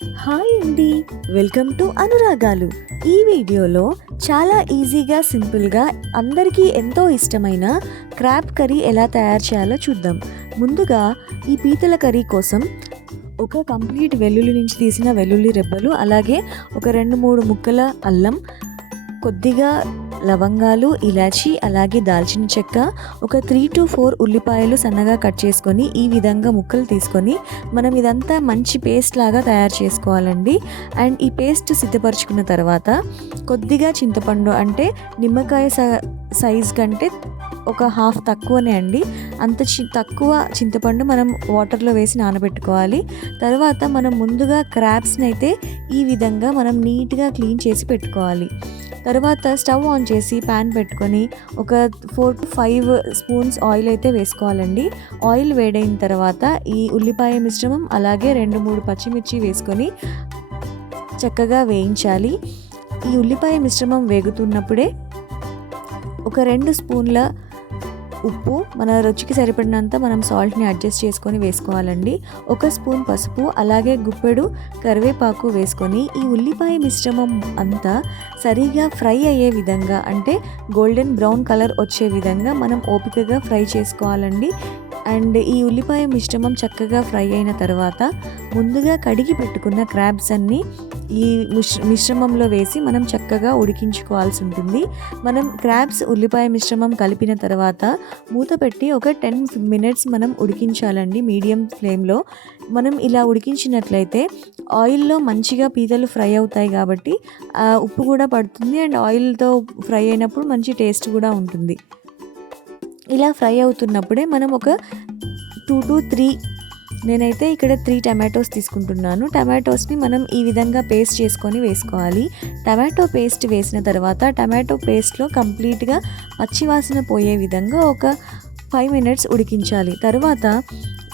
Hi అండి, welcome to అనురాగాలు. ఈ వీడియోలో చాలా ఈజీగా సింపుల్గా అందరికీ ఎంతో ఇష్టమైన క్రాబ్ కర్రీ ఎలా తయారు చేయాలో చూద్దాం. ముందుగా ఈ పీతల కర్రీ కోసం ఒక కంప్లీట్ వెల్లుల్లి నుంచి తీసిన వెల్లుల్లి రెబ్బలు, అలాగే ఒక 2-3 ముక్కల అల్లం, కొద్దిగా లవంగాలు, ఇలాచి, అలాగే దాల్చిన చెక్క, ఒక 3-4 ఉల్లిపాయలు సన్నగా కట్ చేసుకొని ఈ విధంగా ముక్కలు తీసుకొని మనం ఇదంతా మంచి పేస్ట్ లాగా తయారు చేసుకోవాలండి. అండ్ ఈ పేస్ట్ సిద్ధపరచుకున్న తర్వాత కొద్దిగా చింతపండు, అంటే నిమ్మకాయ సైజ్ కంటే ఒక హాఫ్ తక్కువనే అండి, అంత తక్కువ చింతపండు మనం వాటర్లో వేసి నానబెట్టుకోవాలి. తర్వాత మనం ముందుగా క్రాబ్స్ని అయితే ఈ విధంగా మనం నీట్గా క్లీన్ చేసి పెట్టుకోవాలి. తర్వాత స్టవ్ ఆన్ చేసి ప్యాన్ పెట్టుకొని ఒక 4-5 స్పూన్స్ ఆయిల్ అయితే వేసుకోవాలండి. ఆయిల్ వేడైన తర్వాత ఈ ఉల్లిపాయ మిశ్రమం, అలాగే 2-3 పచ్చిమిర్చి వేసుకొని చక్కగా వేయించాలి. ఈ ఉల్లిపాయ మిశ్రమం వేగుతున్నప్పుడే ఒక 2 స్పూన్ల ఉప్పు, మన రుచికి సరిపడినంత మనం సాల్ట్ని అడ్జస్ట్ చేసుకొని వేసుకోవాలండి. 1 స్పూన్ పసుపు, అలాగే గుప్పెడు కరివేపాకు వేసుకొని ఈ ఉల్లిపాయ మిశ్రమం అంతా సరిగా ఫ్రై అయ్యే విధంగా, అంటే గోల్డెన్ బ్రౌన్ కలర్ వచ్చే విధంగా మనం ఓపికగా ఫ్రై చేసుకోవాలండి. అండ్ ఈ ఉల్లిపాయ మిశ్రమం చక్కగా ఫ్రై అయిన తర్వాత ముందుగా కడిగి పెట్టుకున్న క్రాబ్స్ అన్నీ ఈ మిశ్రమంలో వేసి మనం చక్కగా ఉడికించుకోవాల్సి ఉంటుంది. మనం క్రాబ్స్ ఉల్లిపాయ మిశ్రమం కలిపిన తర్వాత మూత పెట్టి ఒక 10 మినిట్స్ మనం ఉడికించాలండి మీడియం ఫ్లేమ్లో. మనం ఇలా ఉడికించినట్లయితే ఆయిల్లో మంచిగా పీతలు ఫ్రై అవుతాయి కాబట్టి ఉప్పు కూడా పడుతుంది, అండ్ ఆయిల్తో ఫ్రై అయినప్పుడు మంచి టేస్ట్ కూడా ఉంటుంది. ఇలా ఫ్రై అవుతున్నప్పుడే మనం ఒక 2-3, నేనైతే ఇక్కడ 3 టమాటోస్ తీసుకుంటున్నాను. టమాటోస్ని మనం ఈ విధంగా పేస్ట్ చేసుకొని వేసుకోవాలి. టమాటో పేస్ట్ వేసిన తర్వాత టమాటో పేస్ట్లో కంప్లీట్గా పచ్చివాసన పోయే విధంగా ఒక 5 మినిట్స్ ఉడికించాలి. తర్వాత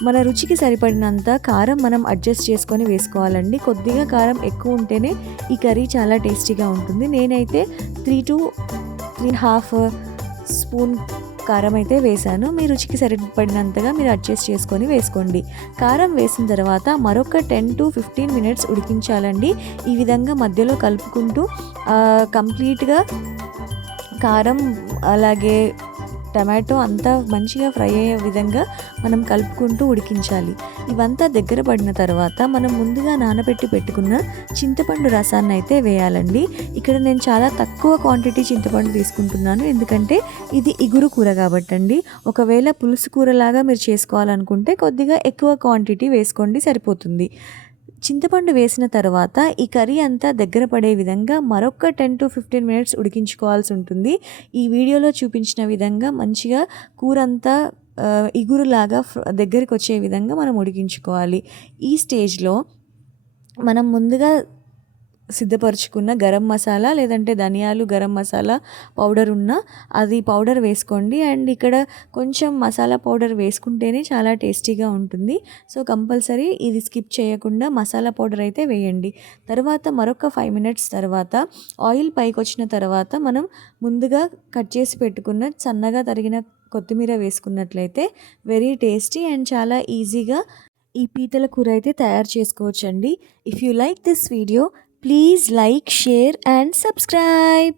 మన రుచికి సరిపడినంత కారం మనం అడ్జస్ట్ చేసుకొని వేసుకోవాలండి. కొద్దిగా కారం ఎక్కువ ఉంటేనే ఈ కర్రీ చాలా టేస్టీగా ఉంటుంది. నేనైతే 3-3.5 స్పూన్ కారం అయితే వేసాను. మీ రుచికి సరిపడినంతగా మీరు అడ్జస్ట్ చేసుకొని వేసుకోండి. కారం వేసిన తర్వాత మరొక 10-15 మినిట్స్ ఉడికించాలండి. ఈ విధంగా మధ్యలో కలుపుకుంటూ కంప్లీట్గా కారం అలాగే టమాటో అంతా మంచిగా ఫ్రై అయ్యే విధంగా మనం కలుపుకుంటూ ఉడికించాలి. ఇవంతా దగ్గర పడిన తర్వాత మనం ముందుగా నానబెట్టి పెట్టుకున్న చింతపండు రసాన్ని అయితే వేయాలండి. ఇక్కడ నేను చాలా తక్కువ క్వాంటిటీ చింతపండు తీసుకుంటున్నాను, ఎందుకంటే ఇది ఇగురు కూర కాబట్టండి. ఒకవేళ పులుసు కూరలాగా మీరు చేసుకోవాలనుకుంటే కొద్దిగా ఎక్కువ క్వాంటిటీ వేసుకోండి, సరిపోతుంది. చింతపండు వేసిన తర్వాత ఈ కర్రీ అంతా దగ్గర పడే విధంగా మరొక 10-15 మినిట్స్ ఉడికించుకోవాల్సి ఉంటుంది. ఈ వీడియోలో చూపించిన విధంగా మంచిగా కూర అంతా ఇగురులాగా దగ్గరికి వచ్చే విధంగా మనం ఉడికించుకోవాలి. ఈ స్టేజ్లో మనం ముందుగా సిద్ధపరచుకున్న గరం మసాలా, లేదంటే ధనియాలు గరం మసాలా పౌడర్ అది పౌడర్ వేసుకోండి. అండ్ ఇక్కడ కొంచెం మసాలా పౌడర్ వేసుకుంటేనే చాలా టేస్టీగా ఉంటుంది. సో కంపల్సరీ ఇది స్కిప్ చేయకుండా మసాలా పౌడర్ అయితే వేయండి. తర్వాత మరొక 5 మినిట్స్ తర్వాత ఆయిల్ పైకి వచ్చిన తర్వాత మనం ముందుగా కట్ చేసి పెట్టుకున్న సన్నగా తరిగిన కొత్తిమీర వేసుకున్నట్లయితే వెరీ టేస్టీ అండ్ చాలా ఈజీగా ఈ పీతల కూర అయితే తయారు చేసుకోవచ్చండి. If you like this video, please like, share and subscribe.